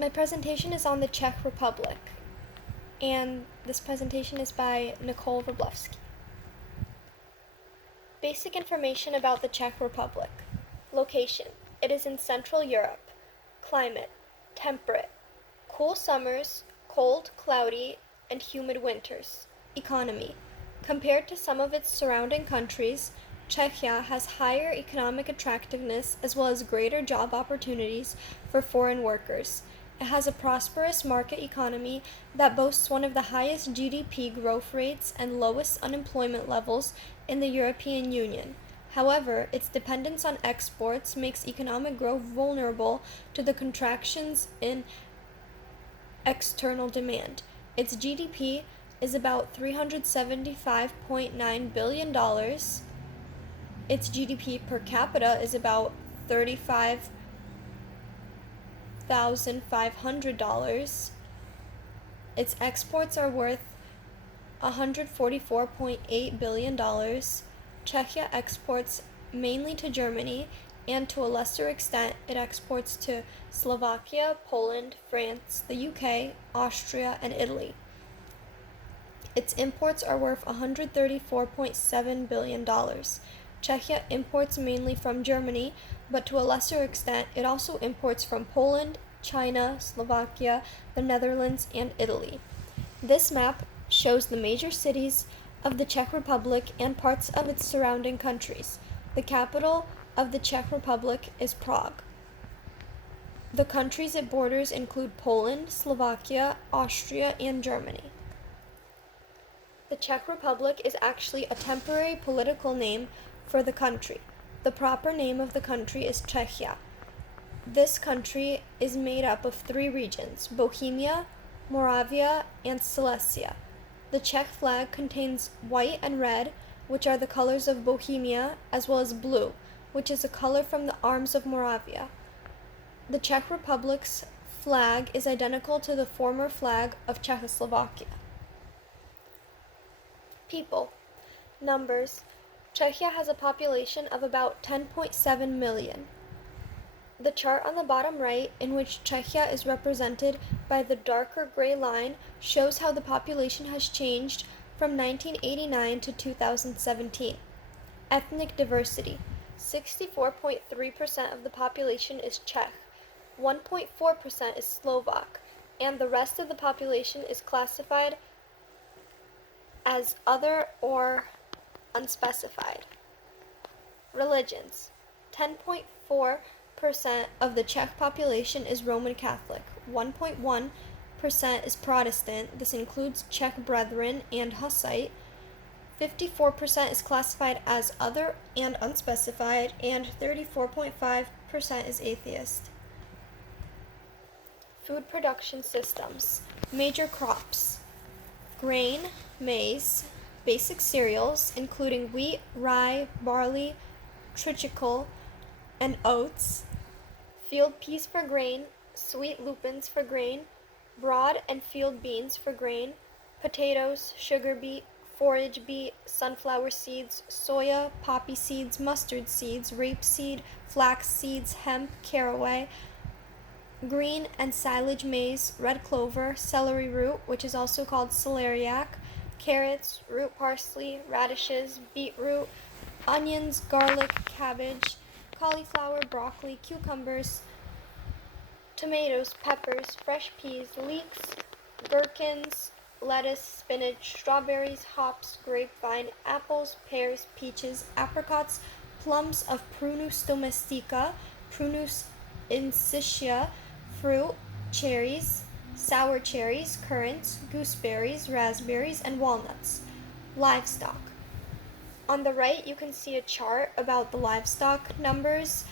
My presentation is on the Czech Republic, and this presentation is by Nicole Wroblewski. Basic information about the Czech Republic. Location: it is in Central Europe. Climate: temperate. Cool summers, cold, cloudy, and humid winters. Economy: compared to some of its surrounding countries, Czechia has higher economic attractiveness as well as greater job opportunities for foreign workers. It has a prosperous market economy that boasts one of the highest GDP growth rates and lowest unemployment levels in the European Union. However, its dependence on exports makes economic growth vulnerable to the contractions in external demand. Its GDP is about $375.9 billion. Its GDP per capita is about $35,500. Its exports are worth $144.8 billion. Czechia exports mainly to Germany, and to a lesser extent, it exports to Slovakia, Poland, France, the UK, Austria, and Italy. Its imports are worth $134.7 billion. Czechia imports mainly from Germany, but to a lesser extent, it also imports from Poland, China, Slovakia, the Netherlands, and Italy. This map shows the major cities of the Czech Republic and parts of its surrounding countries. The capital of the Czech Republic is Prague. The countries it borders include Poland, Slovakia, Austria, and Germany. The Czech Republic is actually a temporary political name for the country. The proper name of the country is Czechia. This country is made up of 3 regions: Bohemia, Moravia, and Silesia. The Czech flag contains white and red, which are the colors of Bohemia, as well as blue, which is a color from the arms of Moravia. The Czech Republic's flag is identical to the former flag of Czechoslovakia. People. Numbers. Czechia has a population of about 10.7 million. The chart on the bottom right, in which Czechia is represented by the darker gray line, shows how the population has changed from 1989 to 2017. Ethnic diversity. 64.3% of the population is Czech, 1.4% is Slovak, and the rest of the population is classified as other or unspecified. Religions. 10.4% of the Czech population is Roman Catholic, 1.1% is Protestant, this includes Czech Brethren and Hussite, 54% is classified as other and unspecified, and 34.5% is atheist. Food production systems. Major crops: grain, maize, basic cereals, including wheat, rye, barley, triticale, and oats, field peas for grain, sweet lupins for grain, broad and field beans for grain, potatoes, sugar beet, forage beet, sunflower seeds, soya, poppy seeds, mustard seeds, rapeseed, flax seeds, hemp, caraway, green and silage maize, red clover, celery root, which is also called celeriac, carrots, root parsley, radishes, beetroot, onions, garlic, cabbage, cauliflower, broccoli, cucumbers, tomatoes, peppers, fresh peas, leeks, gherkins, lettuce, spinach, strawberries, hops, grapevine, apples, pears, peaches, apricots, plums of Prunus domestica, Prunus insititia, fruit, cherries, sour cherries, currants, gooseberries, raspberries, and walnuts. Livestock. On the right, you can see a chart about the livestock numbers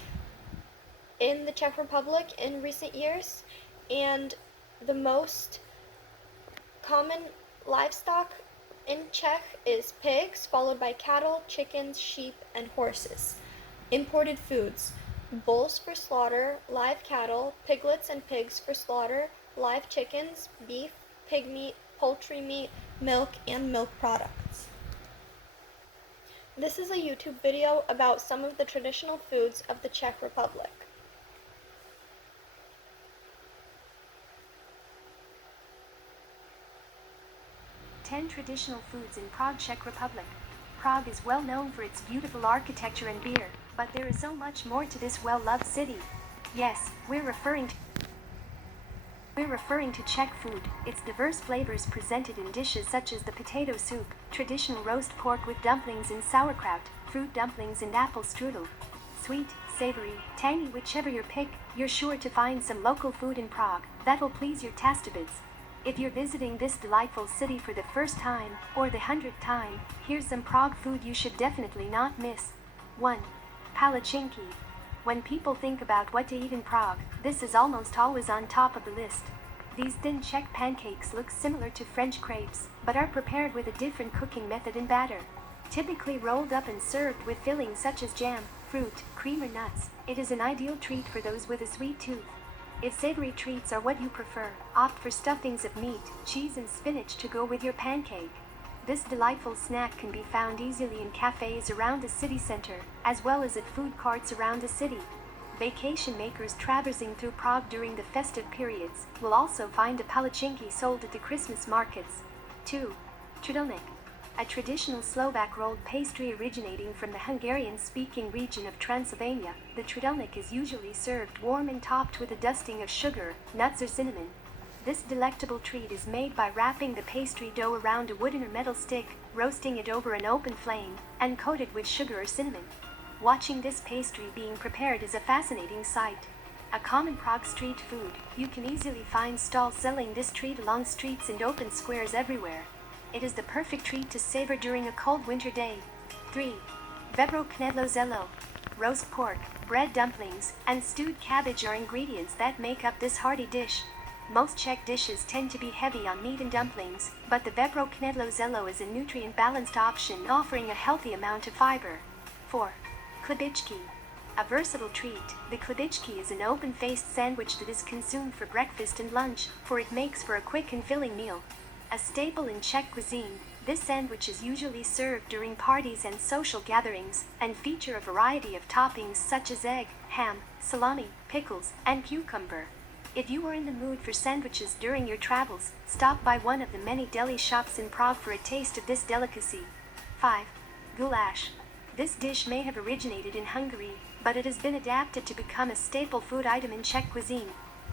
in the Czech Republic in recent years, and the most common livestock in Czech is pigs, followed by cattle, chickens, sheep, and horses. Imported foods: bulls for slaughter, live cattle, piglets and pigs for slaughter, live chickens, beef, pig meat, poultry meat, milk, and milk products. This is a YouTube video about some of the traditional foods of the Czech Republic. 10 traditional foods in Prague, Czech Republic. Prague is well known for its beautiful architecture and beer, but there is so much more to this well-loved city. Yes, we're referring to Czech food, its diverse flavors presented in dishes such as the potato soup, traditional roast pork with dumplings and sauerkraut, fruit dumplings and apple strudel. Sweet, savory, tangy, whichever your pick, you're sure to find some local food in Prague that will please your taste buds. If you're visiting this delightful city for the first time, or the 100th time, here's some Prague food you should definitely not miss. 1. Palachinky. When people think about what to eat in Prague, this is almost always on top of the list. These thin Czech pancakes look similar to French crepes, but are prepared with a different cooking method and batter. Typically rolled up and served with fillings such as jam, fruit, cream or nuts, it is an ideal treat for those with a sweet tooth. If savory treats are what you prefer, opt for stuffings of meat, cheese and spinach to go with your pancake. This delightful snack can be found easily in cafes around the city center, as well as at food carts around the city. Vacation makers traversing through Prague during the festive periods will also find a palachinky sold at the Christmas markets. 2. Trdelník. A traditional Slovak rolled pastry originating from the Hungarian-speaking region of Transylvania, the trdelník is usually served warm and topped with a dusting of sugar, nuts or cinnamon. This delectable treat is made by wrapping the pastry dough around a wooden or metal stick, roasting it over an open flame, and coated with sugar or cinnamon. Watching this pastry being prepared is a fascinating sight. A common Prague street food, you can easily find stalls selling this treat along streets and open squares everywhere. It is the perfect treat to savor during a cold winter day. 3. Vebro knedlo zelo. Roast pork, bread dumplings, and stewed cabbage are ingredients that make up this hearty dish. Most Czech dishes tend to be heavy on meat and dumplings, but the Vebro knedlo zelo is a nutrient-balanced option offering a healthy amount of fiber. 4. Chlebičky. A versatile treat, the chlebičky is an open-faced sandwich that is consumed for breakfast and lunch, for it makes for a quick and filling meal. A staple in Czech cuisine, this sandwich is usually served during parties and social gatherings, and feature a variety of toppings such as egg, ham, salami, pickles, and cucumber. If you are in the mood for sandwiches during your travels, stop by one of the many deli shops in Prague for a taste of this delicacy. 5. Goulash. This dish may have originated in Hungary, but it has been adapted to become a staple food item in Czech cuisine.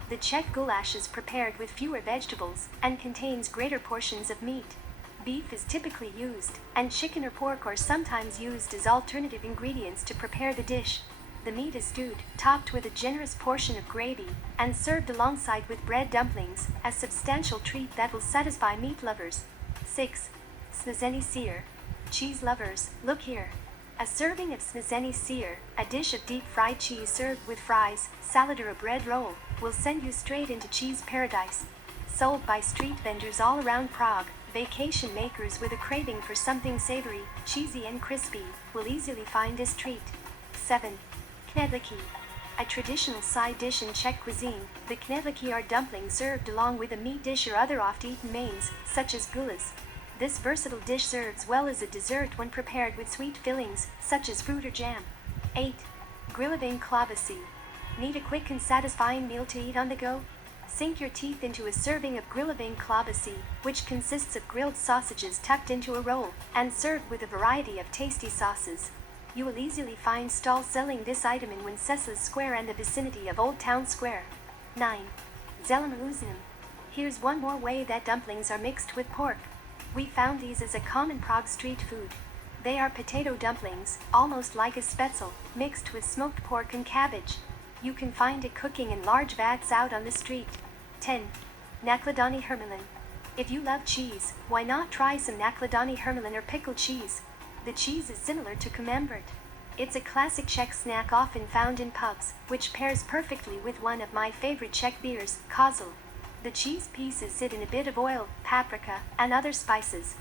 The Czech goulash is prepared with fewer vegetables and contains greater portions of meat. Beef is typically used, and chicken or pork are sometimes used as alternative ingredients to prepare the dish. The meat is stewed, topped with a generous portion of gravy, and served alongside with bread dumplings, a substantial treat that will satisfy meat lovers. 6. Smazeny syr. Cheese lovers, look here. A serving of smazeny syr, a dish of deep-fried cheese served with fries, salad or a bread roll, will send you straight into cheese paradise. Sold by street vendors all around Prague, vacation makers with a craving for something savory, cheesy and crispy will easily find this treat. 7. Knedlíky. A traditional side dish in Czech cuisine, the knedlíky are dumplings served along with a meat dish or other oft-eaten mains, such as gulas. This versatile dish serves well as a dessert when prepared with sweet fillings, such as fruit or jam. 8. Grilování klobásy. Need a quick and satisfying meal to eat on the go? Sink your teeth into a serving of grilování klobásy, which consists of grilled sausages tucked into a roll, and served with a variety of tasty sauces. You will easily find stalls selling this item in Wenceslas Square and the vicinity of Old Town Square. 9. Zelenouznym. Here's one more way that dumplings are mixed with pork. We found these as a common Prague street food. They are potato dumplings, almost like a spetzel, mixed with smoked pork and cabbage. You can find it cooking in large vats out on the street. 10. Nakladany hermelin. If you love cheese, why not try some nakladany hermelin or pickled cheese? The cheese is similar to camembert. It's a classic Czech snack often found in pubs, which pairs perfectly with one of my favorite Czech beers, kozel. The cheese pieces sit in a bit of oil, paprika, and other spices.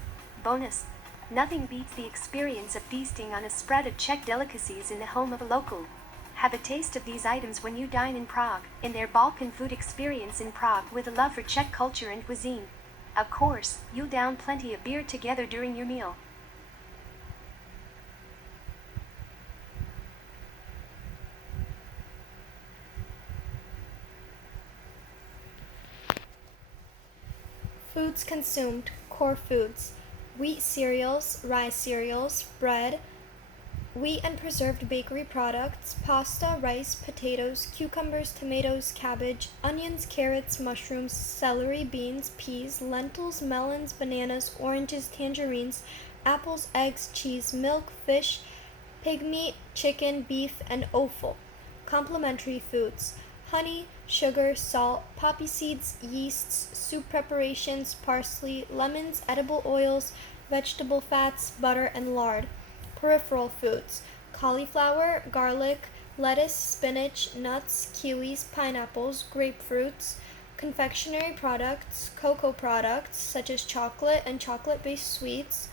Bonus: nothing beats the experience of feasting on a spread of Czech delicacies in the home of a local. Have a taste of these items when you dine in Prague, in their Balkan food experience in Prague with a love for Czech culture and cuisine. Of course, you'll down plenty of beer together during your meal. Foods consumed, core foods: wheat cereals, rye cereals, bread, wheat and preserved bakery products, pasta, rice, potatoes, cucumbers, tomatoes, cabbage, onions, carrots, mushrooms, celery, beans, peas, lentils, melons, bananas, oranges, tangerines, apples, eggs, cheese, milk, fish, pig meat, chicken, beef, and offal. Complementary foods: honey, sugar, salt, poppy seeds, yeasts, soup preparations, parsley, lemons, edible oils, vegetable fats, butter, and lard. Peripheral foods: cauliflower, garlic, lettuce, spinach, nuts, kiwis, pineapples, grapefruits. Confectionery products: cocoa products such as chocolate and chocolate-based sweets,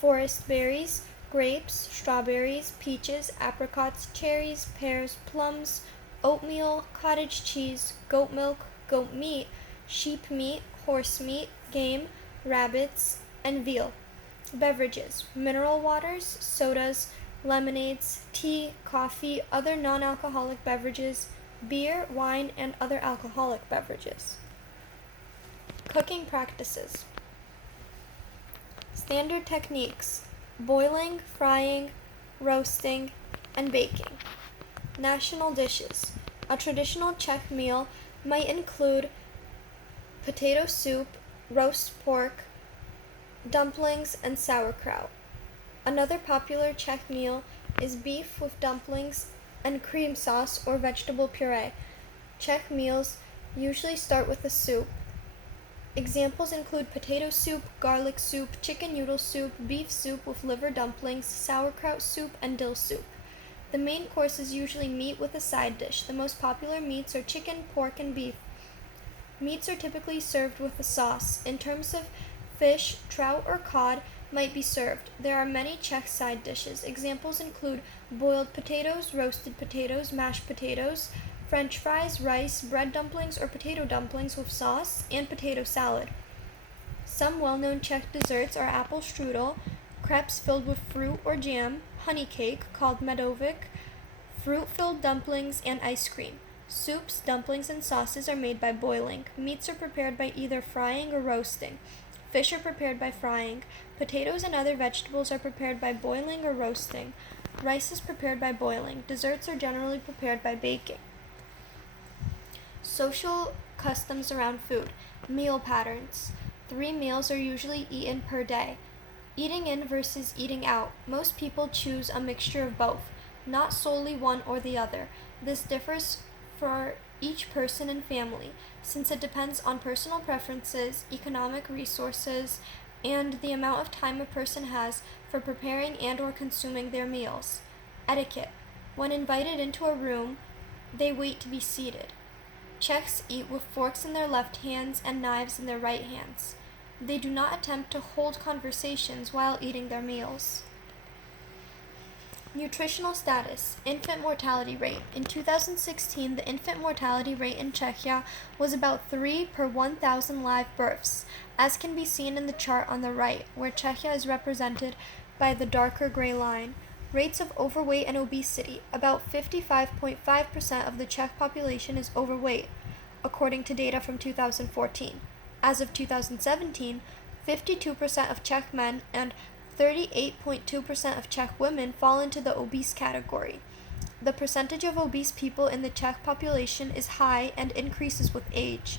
forest berries, grapes, strawberries, peaches, apricots, cherries, pears, plums, oatmeal, cottage cheese, goat milk, goat meat, sheep meat, horse meat, game, rabbits, and veal. Beverages: mineral waters, sodas, lemonades, tea, coffee, other non-alcoholic beverages, beer, wine, and other alcoholic beverages. Cooking practices. Standard techniques: boiling, frying, roasting, and baking. National dishes. A traditional Czech meal might include potato soup, roast pork, dumplings, and sauerkraut. Another popular Czech meal is beef with dumplings and cream sauce or vegetable puree. Czech meals usually start with a soup. Examples include potato soup, garlic soup, chicken noodle soup, beef soup with liver dumplings, sauerkraut soup, and dill soup. The main course is usually meat with a side dish. The most popular meats are chicken, pork, and beef. Meats are typically served with a sauce. In terms of fish, trout, or cod might be served. There are many Czech side dishes. Examples include boiled potatoes, roasted potatoes, mashed potatoes, French fries, rice, bread dumplings or potato dumplings with sauce, and potato salad. Some well-known Czech desserts are apple strudel, crepes filled with fruit or jam, honey cake called medovik, fruit-filled dumplings, and ice cream. Soups, dumplings, and sauces are made by boiling. Meats are prepared by either frying or roasting. Fish are prepared by frying. Potatoes and other vegetables are prepared by boiling or roasting. Rice is prepared by boiling. Desserts are generally prepared by baking. Social customs around food. Meal patterns. 3 meals are usually eaten per day. Eating in versus eating out. Most people choose a mixture of both, not solely one or the other. This differs for each person and family, since it depends on personal preferences, economic resources, and the amount of time a person has for preparing and or consuming their meals. Etiquette. When invited into a room, they wait to be seated. Czechs eat with forks in their left hands and knives in their right hands. They do not attempt to hold conversations while eating their meals. Nutritional status. Infant mortality rate. In 2016, the infant mortality rate in Czechia was about 3 per 1,000 live births, as can be seen in the chart on the right, where Czechia is represented by the darker gray line. Rates of overweight and obesity. About 55.5% of the Czech population is overweight, according to data from 2014. As of 2017, 52% of Czech men and 38.2% of Czech women fall into the obese category. The percentage of obese people in the Czech population is high and increases with age.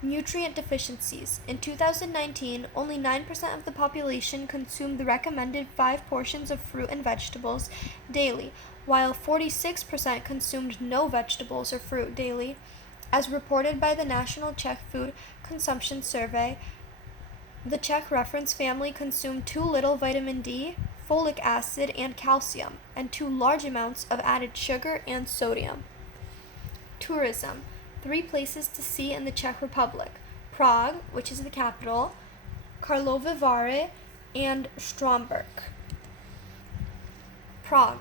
Nutrient deficiencies. In 2019, only 9% of the population consumed the recommended 5 portions of fruit and vegetables daily, while 46% consumed no vegetables or fruit daily. As reported by the National Czech Food Consumption Survey, the Czech reference family consumed too little vitamin D, folic acid, and calcium, and too large amounts of added sugar and sodium. Tourism. 3 places to see in the Czech Republic: Prague, which is the capital, Karlovy Vary, and Stromberg. Prague.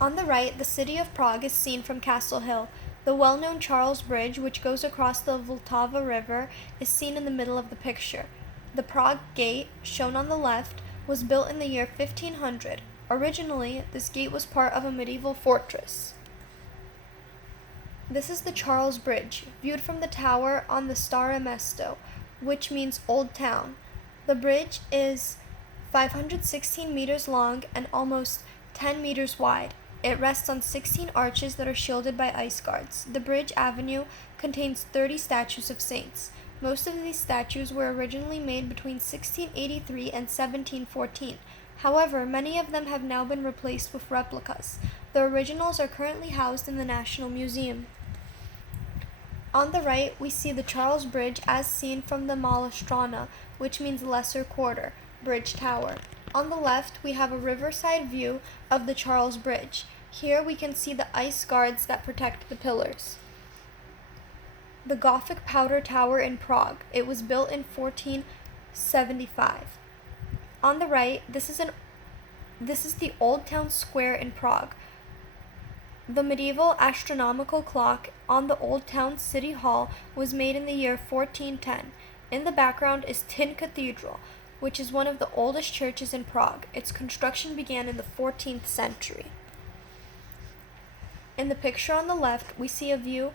On the right, the city of Prague is seen from Castle Hill. The well-known Charles Bridge, which goes across the Vltava River, is seen in the middle of the picture. The Prague Gate, shown on the left, was built in the year 1500. Originally, this gate was part of a medieval fortress. This is the Charles Bridge, viewed from the tower on the Stare Mesto, which means Old Town. The bridge is 516 meters long and almost 10 meters wide. It rests on 16 arches that are shielded by ice guards. The bridge avenue contains 30 statues of saints. Most of these statues were originally made between 1683 and 1714. However, many of them have now been replaced with replicas. The originals are currently housed in the National Museum. On the right, we see the Charles Bridge as seen from the Malastrana, which means lesser quarter, bridge tower. On the left, we have a riverside view of the Charles Bridge. Here we can see the ice guards that protect the pillars. The Gothic Powder Tower in Prague. It was built in 1475. On the right, this is the Old Town Square in Prague. The medieval astronomical clock on the Old Town City Hall was made in the year 1410. In the background is Tin Cathedral, which is one of the oldest churches in Prague. Its construction began in the 14th century. In the picture on the left, we see a view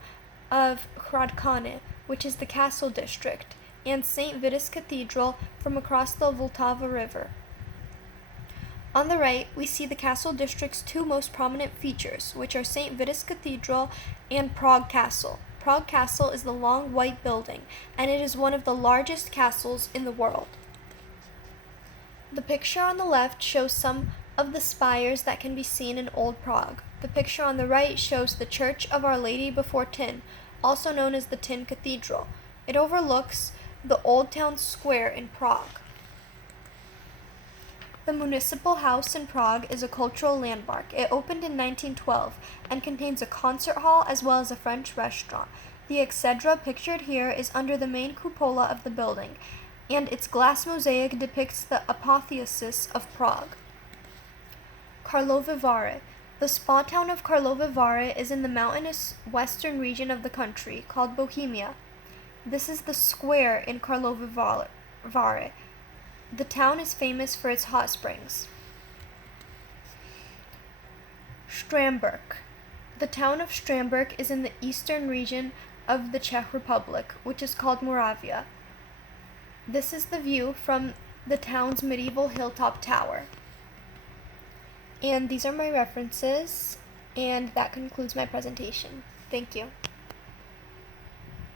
of Hradčany, which is the castle district, and St. Vitus Cathedral from across the Vltava River. On the right, we see the castle district's two most prominent features, which are St. Vitus Cathedral and Prague Castle. Prague Castle is the long white building, and it is one of the largest castles in the world. The picture on the left shows some of the spires that can be seen in Old Prague. The picture on the right shows the Church of Our Lady before Tin, also known as the Tin Cathedral. It overlooks the Old Town Square in Prague. The Municipal House in Prague is a cultural landmark. It opened in 1912 and contains a concert hall as well as a French restaurant. The Excedra pictured here is under the main cupola of the building, and its glass mosaic depicts the apotheosis of Prague. Karlovy Vary. The spa town of Karlovy Vary is in the mountainous western region of the country, called Bohemia. This is the square in Karlovy Vary. The town is famous for its hot springs. Stramberg. The town of Stramberg is in the eastern region of the Czech Republic, which is called Moravia. This is the view from the town's medieval hilltop tower. And these are my references, and that concludes my presentation. Thank you.